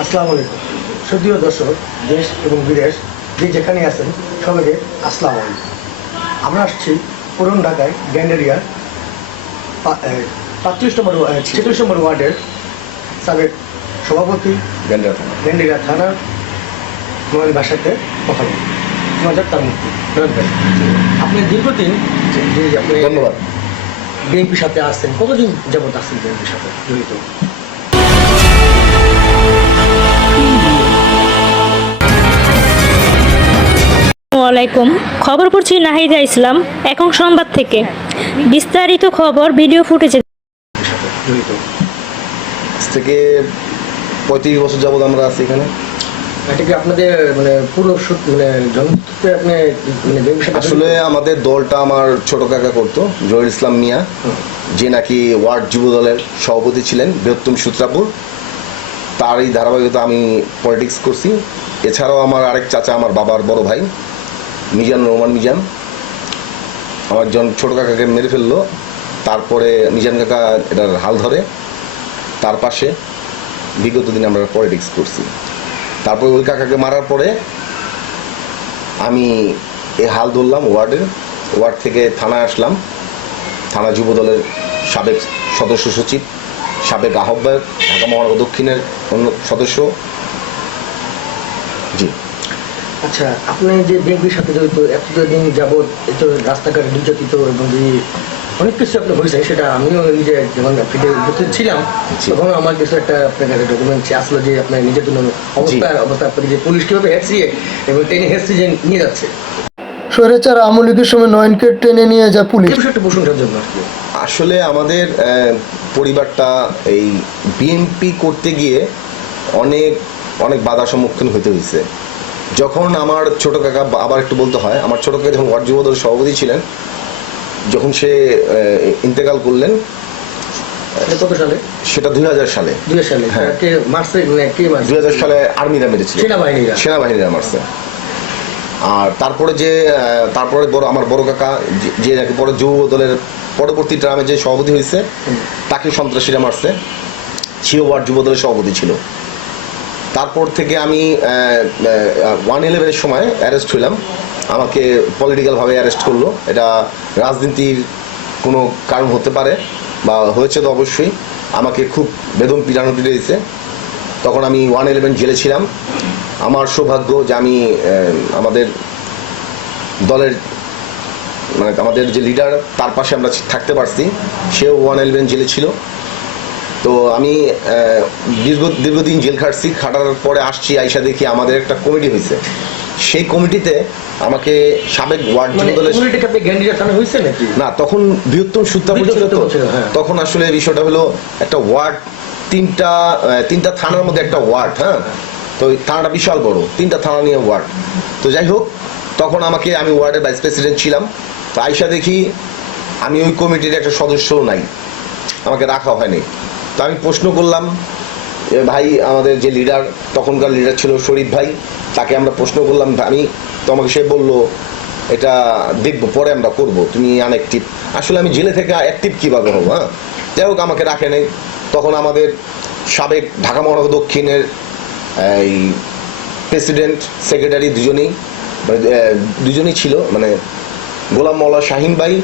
আসসালামু আলাইকুম সুপ্রিয় দর্শক, দেশ এবং বিদেশ যে যেখানে আছেন সবাইকে আসসালামু আলাইকুম। আমরা আসছি পুরান ঢাকায় গ্যান্ডেরিয়ার 46 নম্বর ওয়ার্ডের সাবেক সভাপতি গ্যান্ডেরিয়া থানার নোয়াল বাসাতে কথা বলি। তার মুক্তি আপনি দীর্ঘদিন যে আপনি ধন্যবাদ। বিএনপির সাথে আসছেন, কতদিন যাবত আসছেন বিএনপির সাথে জড়িত? আসসালামাইকুম, খবর পড়ছি নাহিদা ইসলাম, এখন সংবাদ থেকে। বিস্তারিত খবর ভিডিও ফুটেজে। আজ থেকে 35 বছর যাবত আমরা আছি এখানে। এটা কি আপনাদের মানে পুরো মানে জনতে আপনি মানে বিএনপির সাথে আসলে আমাদের দলটা আমার ছোট কাকা করতো, জহির ইসলাম মিয়া, যে নাকি ওয়ার্ড যুব দলের সভাপতি ছিলেন বৃহত্তম সূত্রাপুর। তারই ধারাবাহিকতা আমি পলিটিক্স করছি। এছাড়াও আমার আরেক চাচা, আমার বাবার বড় ভাই মিজানুর রহমান মিজান, আমার ছোট কাকাকে মেরে ফেললো। তারপরে মিজান কাকা এটার হাল ধরে, তার পাশে বিগত দিনে আমরা পলিটিক্স করছি। তারপরে ওই কাকাকে মারার পরে আমি এই হাল ধরলাম ওয়ার্ড থেকে থানায় আসলাম। থানা যুব দলের সাবেক সদস্য সচিব, সাবেক আহ্বায়ক, ঢাকা মহানগর দক্ষিণের অন্য সদস্য। জি। আচ্ছা, আপনি যে বিএনপির সাথে জড়িত এতদিন যাবৎ এতো রাস্তাঘাট নির্যাতিত এবং যে অনেক কিছু আপনি হয়েছে, সেটা আমিও নিজে যখন উপস্থিত ছিলাম তখন আমার কিছু একটা আপনার ডকুমেন্ট আসলো যে আপনার নিজের জন্য অবস্থা যে পুলিশ কীভাবে হেঁচড়িয়ে এবং ট্রেনে হেঁচড়িয়ে যে নিয়ে যাচ্ছে। স্বৈরাচার আওয়ামী লীগের সময় নয়নকে টেনে নিয়ে যায় পুলিশ। একটা প্রশ্নটার জন্য আসলে আমাদের পরিবারটা এই বিএনপি করতে গিয়ে অনেক অনেক বাধার সম্মুখীন হতে হয়েছে। যখন আমার ছোট কাকা, আবার একটু বলতে হয়, আমার ছোট কাকা যখন ওয়ার্ড যুব দলের সভাপতি ছিলেন, যখন সে ইন্তেকাল করলেন, কত সালে? সেটা 2000 সালে। 2000 সালে? হ্যাঁ, কে মারছে? 2000 সালে আর্মিরা মেরেছিল, সেনাবাহিনীরা মারছে। আর তারপরে আমার বড় কাকা, যে নাকি পরে যুব দলের পরবর্তী টার্মে যে সভাপতি হয়েছে, তাকে সন্ত্রাসীরা মারছে। সেও ওয়ার্ড যুব দলের সভাপতি ছিল। তারপর থেকে আমি 1/11-এর সময় অ্যারেস্ট হইলাম। আমাকে পলিটিক্যালভাবে অ্যারেস্ট করলো। এটা রাজনীতির কোনো কারণ হতে পারে, বা হয়েছে তো অবশ্যই। আমাকে খুব বেদম পিটাইছে। তখন আমি 1/11 জেলে ছিলাম। আমার সৌভাগ্য যে আমি আমাদের দলের মানে আমাদের যে লিডার, তার পাশে আমরা থাকতে পারছি। সেও 1/11 জেলে ছিল। তো আমি দীর্ঘদিন জেল খাটার পরে আসছি, আইসা দেখি আমাদের একটা কমিটি হয়েছে। সেই কমিটিতে আমাকে সাবেক ওয়ার্ড যুব দলের না, তখন বৃহত্তম সূত্রাপুর ছিল। তখন আসলে বিষয়টা হলো একটা ওয়ার্ড, তিনটা থানার মধ্যে একটা ওয়ার্ড। হ্যাঁ, তো থানাটা বিশাল বড়, 3টা থানা নিয়ে ওয়ার্ড। তো যাই হোক, তখন আমি ওয়ার্ডের ভাইস প্রেসিডেন্ট ছিলাম। তো আইসা দেখি আমি ওই কমিটির একটা সদস্যও নাই, আমাকে রাখা হয়নি। তো আমি প্রশ্ন করলাম, ভাই আমাদের যে লিডার, তখনকার লিডার ছিল শরীফ ভাই, তাকে আমরা প্রশ্ন করলাম। তো আমাকে সে বললো, এটা দেখবো, পরে আমরা করবো, তুমি আনঅ্যাক্টিভ। আসলে আমি জেলে থেকে অ্যাক্টিভ কীভাবে হবো? হ্যাঁ, যাই হোক, আমাকে রাখে নেই। তখন আমাদের সাবেক ঢাকা মহানগর দক্ষিণের এই প্রেসিডেন্ট, সেক্রেটারি দুজনেই ছিল, মানে গোলাম মাওলা শাহিন ভাই,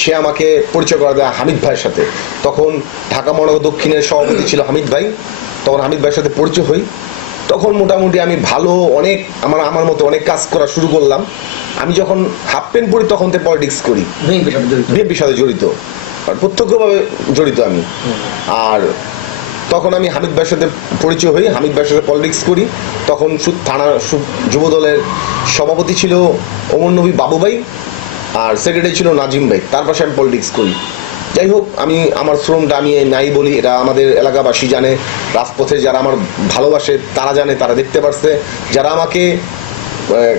সে আমাকে পরিচয় করা দেয় হামিদ ভাইয়ের সাথে। তখন ঢাকা মহানগর দক্ষিণের সভাপতি ছিল হামিদ ভাই। তখন হামিদ ভাইয়ের সাথে পরিচয় হই। তখন মোটামুটি আমি ভালো অনেক আমার মতো অনেক কাজ করা শুরু করলাম। আমি যখন হাফ প্যান্ট পরি তখন থেকে পলিটিক্স করি, বিএনপির সাথে জড়িত, আর প্রত্যক্ষভাবে জড়িত আমি। আর তখন আমি হামিদ ভাইয়ের সাথে পরিচয় হই, হামিদ ভাইয়ের সাথে পলিটিক্স করি। তখন থানা যুব দলের সভাপতি ছিল ওমর নবী বাবু ভাই, আর সেক্রেটারি ছিল নাজিম ভাই। তার পাশে আমি পলিটিক্স করি। যাই হোক, আমার শ্রমটা আমি নাই বলি, এটা আমাদের এলাকাবাসী জানে, রাজপথে যারা আমার ভালোবাসে তারা জানে, তারা দেখতে পারছে, যারা আমাকে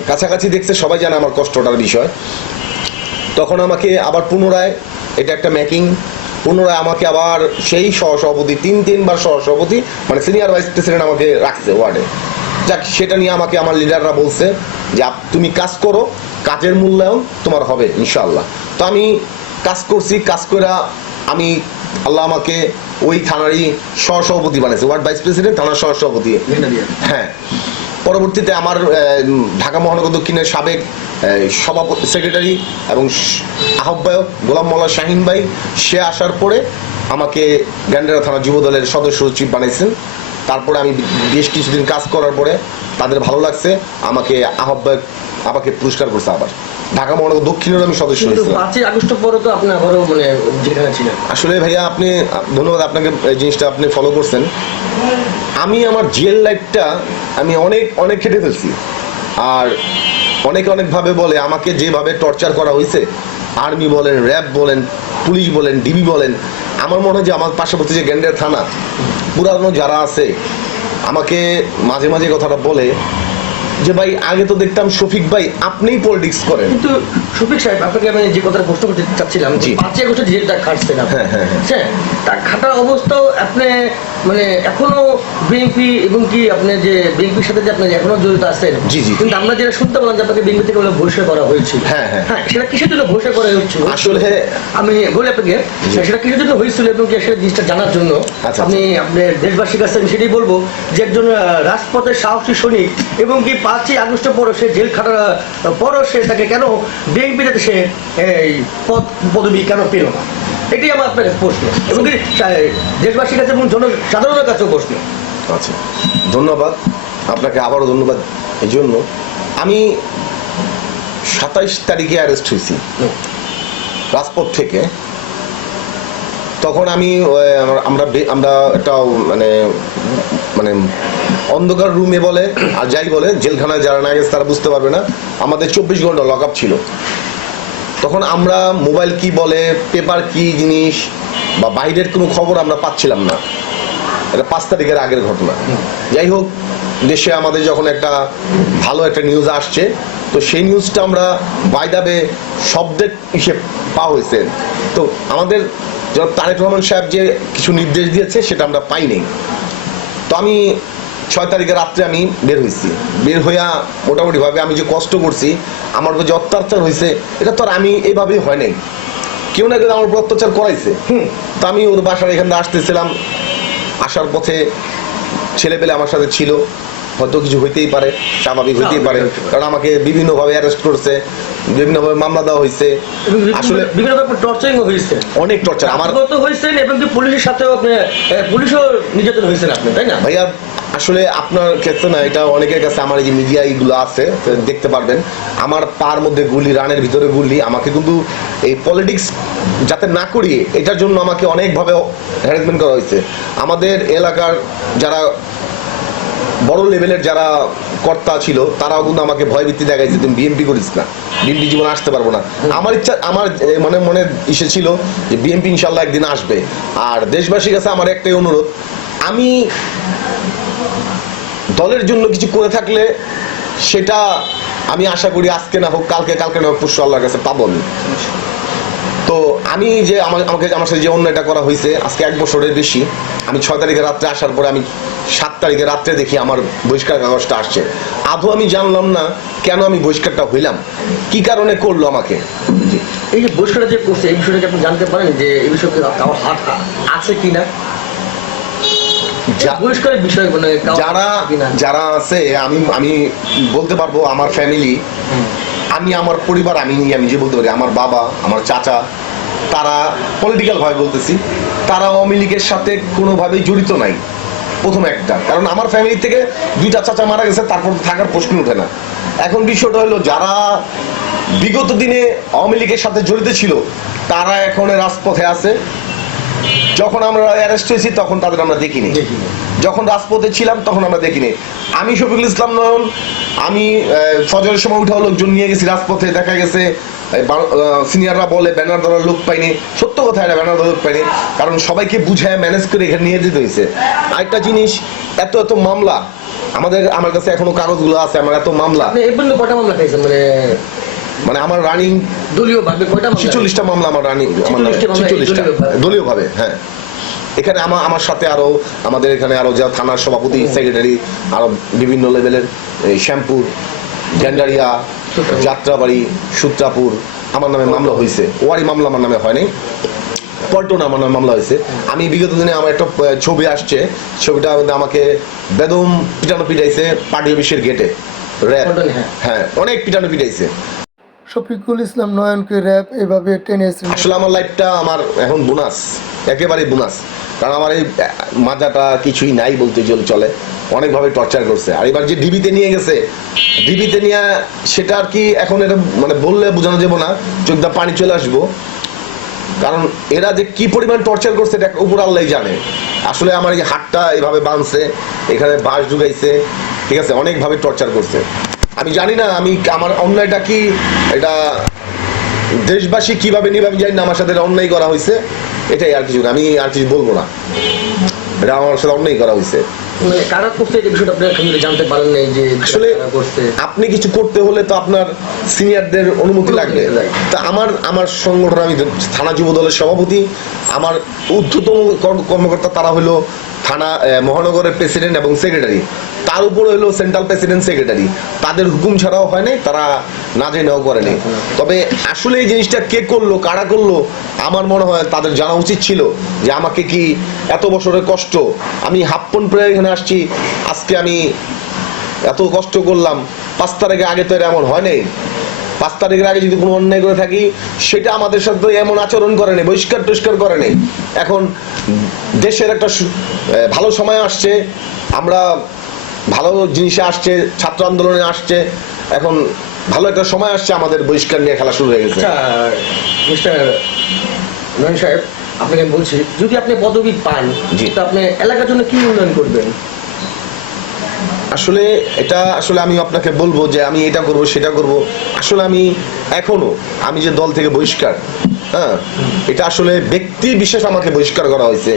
কাছাকাছি দেখছে সবাই জানে আমার কষ্টটার বিষয়। তখন আমাকে আবার পুনরায়, এটা একটা ম্যাকিং, পুনরায় আমাকে আবার সেই সহসভাপতি, তিনবার সহসভাপতি মানে সিনিয়র ভাইস প্রেসিডেন্ট আমাকে রাখছে ওয়ার্ডে। যাক, সেটা নিয়ে আমাকে আমার লিডাররা বলছে যে তুমি কাজ করো, কাজের মূল্যায়ন তোমার হবে ইনশাআল্লাহ। তো আমি কাজ করছি, কাজ করে আল্লাহ আমাকে ওই থানারই সহসভাপতি বানাইছে, ওয়ার্ড ভাইস প্রেসিডেন্ট, থানার সহসভাপতি। হ্যাঁ, পরবর্তীতে আমার ঢাকা মহানগর দক্ষিণের সাবেক সভাপতি সেক্রেটারি এবং আহ্বায়ক গোলাম মোল্লা শাহিন ভাই, সে আসার পরে আমাকে গ্যান্ডারা থানা যুব দলের সদস্য সচিব বানাইছেন। তারপরে আমি বেশ কিছুদিন কাজ করার পরে তাদের ভালো লাগছে, আমাকে আহ্বায়ক আমাকে পুরস্কার করছে। আবার ঢাকা মহানগর দক্ষিণের আমি সদস্য হয়েছিলাম। 5ই আগস্ট পরে তো আপনি আবারও মানে যেখানে ছিলেন। আসলে ভাইয়া আপনি ধন্যবাদ, আপনাকে এই জিনিসটা আপনি ফলো করছেন। আমি আমার জেল লাইফটা আমি অনেক অনেক খেটে ফেলছি। আর অনেকভাবে বলে আমাকে যেভাবে টর্চার করা হয়েছে, আর্মি বলেন, র্যাব বলেন, পুলিশ বলেন, ডিবি বলেন, আমার মনে হয় যে আমার পার্শ্ববর্তী যে গ্যান্ডারা থানা পুরানো যারা আছে আমাকে মাঝে মাঝে কথাটা বলে যে ভাই আগে তো দেখতাম শফিক ভাই আপনিই পলিটিক্স করেন। কিন্তু শফিক সাহেব, আপনাকে আমি যে কথাটা প্রশ্ন করতে চাচ্ছিলাম, যে 5ই আগস্টে জেলটা খাটছেন আপনি, হ্যাঁ, তার খাটার অবস্থাও আপনি মানে এখনো বিএনপি এবং কি আপনি যে বিএনপির সাথে যে আপনি এখনো জড়িত আছেন। জি জি। কিন্তু আমরা যেটা শুনতে পেলাম যে আপনাকে বিএনপি থেকে বহিষ্কার করা হয়েছিল। হ্যাঁ হ্যাঁ হ্যাঁ, সেটা কিসের জন্য বহিষ্কার করা হয়েছিল? আসলে আমি বলি আপনাকে, সেটা কিসের জন্য হয়েছিল এবং কি সেটা জিনিসটা জানার জন্য আপনি আপনার দেশবাসীর কাছে আমি সেটাই বলবো যে একজন রাজপথের সাহসী সৈনিক এবং কি 5ই আগস্টের পরও সে জেল খাটার পরও সে তাকে কেন বিএনপিতে সে এই পদবি কেন পেল না, এটাই আমার আপনার প্রশ্ন এবং কি দেশবাসীর কাছে এবং জনসাধারণের কাছেও প্রশ্ন। আচ্ছা, ধন্যবাদ আপনাকে, আবারও ধন্যবাদ। এই জন্য আমি 27 তারিখে অ্যারেস্ট হয়েছি রাজপথ থেকে। তখন আমি আমরা একটা মানে মানে অন্ধকার রুমে বলে আর যাই বলে, জেলখানায় যারা না গেছে তারা বুঝতে পারবে না, আমাদের 24 ঘন্টা লক আপ ছিল। তখন আমরা মোবাইল কি বলে, পেপার কি জিনিস বা বাইরের কোনো খবর আমরা পাচ্ছিলাম না। এটা 5 তারিখের আগের ঘটনা। যাই হোক, দেশে আমাদের যখন একটা ভালো একটা নিউজ আসছে, তো সেই নিউজটা আমরা বাইদাবে শব্দের হিসেবে পাওয়া হয়েছে। তো আমাদের জনাব তারেক রহমান সাহেব যে কিছু নির্দেশ দিয়েছে সেটা আমরা পাইনি। তো আমি 6 তারিখের রাত্রে আমি বের হয়েছি। বের হইয়া মোটামুটিভাবে আমি যে কষ্ট করছি, আমার উপর যে অত্যাচার হয়েছে, এটা তো আর আমি এইভাবেই হয় নাই, কেউ না কেউ আমার উপর অত্যাচার করাইছে। তো আমি ওর বাসার এখান থেকে আসতেছিলাম, আসার পথে ছেলে পেলে আমার সাথে ছিল, হয়তো কিছু হইতেই পারে, স্বাভাবিক হইতেই পারে, কারণ আমাকে বিভিন্নভাবে অ্যারেস্ট করছে, বিভিন্নভাবে মামলা দেওয়া হয়েছে। আসলে বিভিন্নভাবে টর্চারিং হয়েছে, অনেক টর্চার আমার তো হয়েছে এবং কি পুলিশের সাথেও আপনি পুলিশও নির্যাতন হয়েছেন আপনি, তাই না ভাইয়া? আসলে আপনার ক্ষেত্রে না, এটা অনেকের কাছে আমার এই যে মিডিয়া এইগুলো আছে দেখতে পারবেন, আমার পার মধ্যে গুলি, রানের ভিতরে গুলি। আমাকে কিন্তু এই পলিটিক্স যাতে না করি এটার জন্য আমাকে অনেকভাবে হ্যারাসমেন্ট করা হয়েছে। আমাদের এলাকার যারা বড় লেভেলের যারা কর্তা ছিল তারাও কিন্তু আমাকে ভয়ভীতি দেখাইছে, তুমি বিএনপি করিস না, বিএনপি জীবনে আসতে পারবো না। আমার ইচ্ছা, আমার মনে ইসে ছিল যে বিএনপি ইনশাল্লাহ একদিন আসবে। আর দেশবাসীর কাছে আমার একটাই অনুরোধ, আমি দলের জন্য কিছু করে থাকলে সেটা আমি আশা করি আজকে না হোক কালকে, কালকে না হোক পরশু আল্লাহর কাছে পাবো আমি। তো আমি যে আমাকে আমার সাথে যে অন্যায়টা করা হয়েছে আজকে 1 বছরের বেশি, আমি 6 তারিখে রাত্রে আসার পরে আমি 7 তারিখে রাত্রে দেখি আমার বহিষ্কার কাগজটা আসছে। আদৌ আমি জানলাম না কেন আমি বহিষ্কারটা হইলাম, কি কারণে করলো আমাকে। এই যে বহিষ্কারটা যে করছে, এই বিষয়টা আপনি জানতে পারেন যে এই বিষয়ে আমার হাত আছে কিনা, বহিষ্কারের বিষয় যারা আছে আমি বলতে পারবো আমার ফ্যামিলি, আমি আমার পরিবার, আমি যে বলতে পারি আমার বাবা, আমার চাচা, তারা পলিটিক্যাল ভাবে বলতেছি, তারা আওয়ামী লীগের সাথে কোনোভাবেই জড়িত নাই। প্রথম একটা কারণ আমার ফ্যামিলি থেকে 2টা চাচা মারা গেছে, তারপর থাকার প্রশ্ন ওঠে না। এখন বিষয়টা হলো যারা বিগত দিনে আওয়ামী লীগের সাথে জড়িত ছিল তারা এখন রাজপথে আছে। যখন আমরা অ্যারেস্ট হয়েছি তখন তাদের আমরা দেখিনি, যখন রাজপথে ছিলাম তখন আমরা দেখিনি। আমি শফিকুল ইসলাম নয়ন, আমি ফজরের সময় উঠে লোকজন নিয়ে গেছি রাজপথে, দেখা গেছে সিনিয়ররা বলে ব্যানার ধরার লোক পাইনি। সত্য কথা, এটা ব্যানার ধরার লোক পাইনি, কারণ সবাইকে বুঝায় ম্যানেজ করে এখানে নিয়ে যেতে হয়েছে। আরেকটা জিনিস, এত মামলা আমার কাছে এখনো কাগজগুলো আছে, আমার এত মামলা। কটা মামলা খাইছেন মানে আমার রানিং দলীয় ভাবে 46টা মামলা আমার রানিং, 46টা দলীয় ভাবে। হ্যাঁ, এখানে আমার সাথে আরো আমাদের এখানে আরো যা থানার সভাপতি, সেক্রেটারি, আরো বিভিন্ন লেভেলের শ্যামপুর, গ্যান্ডারিয়া, যাত্রাবাড়ি, সূত্রাপুর আমার নামে মামলা হয়েছে। ওয়ারি মামলা আমার নামে হয়নি। পল্টন আমার নামে মামলা হয়েছে। আমি বিগত দিনে আমার একটা ছবি আসছে, ছবিটা আমাকে বেদম পিটানো পিটাইছে পার্টি অফিসের গেটে, র্যাব, হ্যাঁ অনেক পিটানো পিটাইছে। শফিকুল ইসলাম নয়নকে র্যাব এভাবে টেনেছে। আসলে আমার লাইফটা আমার এখন বোনাস, একেবারেই বোনাস, কারণ আমার এই মাজাটা কিছুই নাই বলতে চলে, অনেকভাবে টর্চার করছে। আর এবার যে ডিবিতে নিয়ে গেছে, ডিবিতে নিয়ে সেটা আর কি এখন এটা মানে বললে বোঝানো যাবো না, চোখটা পানি চলে আসবো, কারণ এরা যে কি পরিমাণ টর্চার করছে এটা উপর আল্লাহ জানে। আসলে আমার এই হাতটা এইভাবে বাঁধছে, এখানে বাঁশ ঢুকাইছে, ঠিক আছে, অনেকভাবে টর্চার করছে। আমি জানি না আমি আমার অন্যায়টা কি, এটা দেশবাসী কিভাবে নিবে আমি জানি না, আমার সাথে অন্যায় করা হয়েছে, এটাই আর কিছু না, আমি আর কিছু বলবো না, এটা আমার সাথে অন্যায় করা হয়েছে। কারা করতে এই বিষয়টা আপনি এখন জানতে পারেন নাই যে আসলে আপনি কিছু করতে হলে তো আপনার সিনিয়রদের অনুমতি লাগবে। তা আমার সংগঠন, আমি থানা যুব দলের সভাপতি, আমার ঊর্ধ্বতম কর্মকর্তা তারা হলো থানা মহানগরের প্রেসিডেন্ট এবং সেক্রেটারি, তার উপরে হলো সেন্ট্রাল প্রেসিডেন্ট সেক্রেটারি, তাদের হুকুম ছাড়াও হয় নাই, তারা না জেনেও করে নাই। তবে আসলে এই জিনিসটা কে করলো, কারা করলো, আমার মনে হয় তাদের জানা উচিত ছিল যে আমাকে কি এত বছরের কষ্ট, আমি হাপ্পন প্রায় এখানে আসছি, আজকে আমি এত কষ্ট করলাম, 5 তারিখের আগে তো এমন হয় নাই, 5 তারিখের আগে যদি কোনো অন্যায় করে থাকি সেটা আমাদের সাথে এমন আচরণ করে নেই, বহিষ্কার টস্কার করে নেই। এখন দেশের একটা ভালো সময় আসছে, আমরা ভালো জিনিসে আসছে, ছাত্র আন্দোলনে আসছে, এখন ভালো একটা সময় আসছে, আমাদের বহিষ্কার নিয়ে খেলা শুরু হয়ে গেছে। আচ্ছা মিস্টার নয়ন সাহেব, আপনাকে বলছি, যদি আপনি পদবি পান তো আপনি এলাকার জন্য কি উন্নয়ন করবেন? আসলে এটা আসলে আমি আপনাকে বলবো যে আমি এটা করব সেটা করব, আসলে আমি এখনো আমি যে দল থেকে বহিষ্কার, হ্যাঁ, এটা আসলে ব্যক্তি বিশেষ আমাকে বহিষ্কার করা হয়েছে,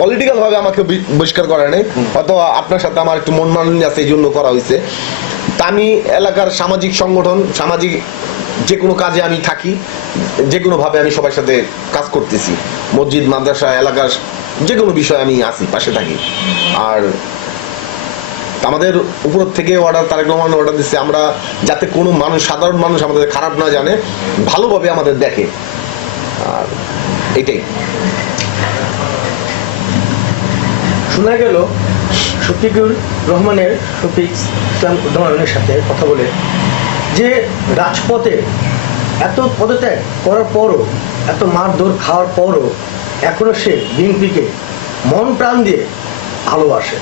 পলিটিক্যাল ভাবে আমাকে বহিষ্কার করা নেই, হয়তো আপনার সাথে আমার একটু মন মালিন্য আছে এই জন্য করা হয়েছে। তা আমি এলাকার সামাজিক সংগঠন, সামাজিক যে কোনো কাজে আমি থাকি, যে কোনো ভাবে আমি সবার সাথে কাজ করতেছি, মসজিদ মাদ্রাসা এলাকার যে কোনো বিষয়ে আমি আছি, পাশে থাকি। আর আমাদের উপর থেকে অর্ডার, তারেক রহমান অর্ডার দিচ্ছে আমরা যাতে কোনো মানুষ, সাধারণ মানুষ আমাদের খারাপ না জানে, ভালোভাবে আমাদের দেখে, আর এটাই। শোনা গেল শফিকুর রহমানের, শফিক ইসলাম নয়নের সাথে কথা বলে, যে রাজপথে এত পদত্যাগ করার পরও, এত মারধর খাওয়ার পরও এখনো সে বিএনপিকে মন প্রাণ দিয়ে ভালোবাসে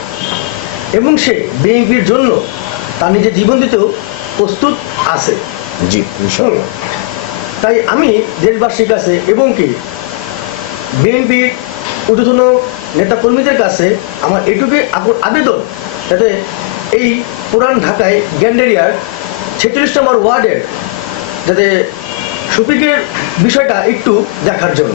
এবং সে বিএনপির জন্য তার নিজের জীবন দিতেও প্রস্তুত আছে। জি, ইনশাআল্লাহ। তাই আমি দেশবাসীর কাছে এবং কি বিএনপির ঊর্ধ্বতন নেতা কর্মীদের কাছে আমার এটুকুই আবেদন, যাতে এই পুরান ঢাকায় গ্যান্ডেরিয়ার 46 নম্বর ওয়ার্ডের যাতে শফিকের বিষয়টা একটু দেখার জন্য।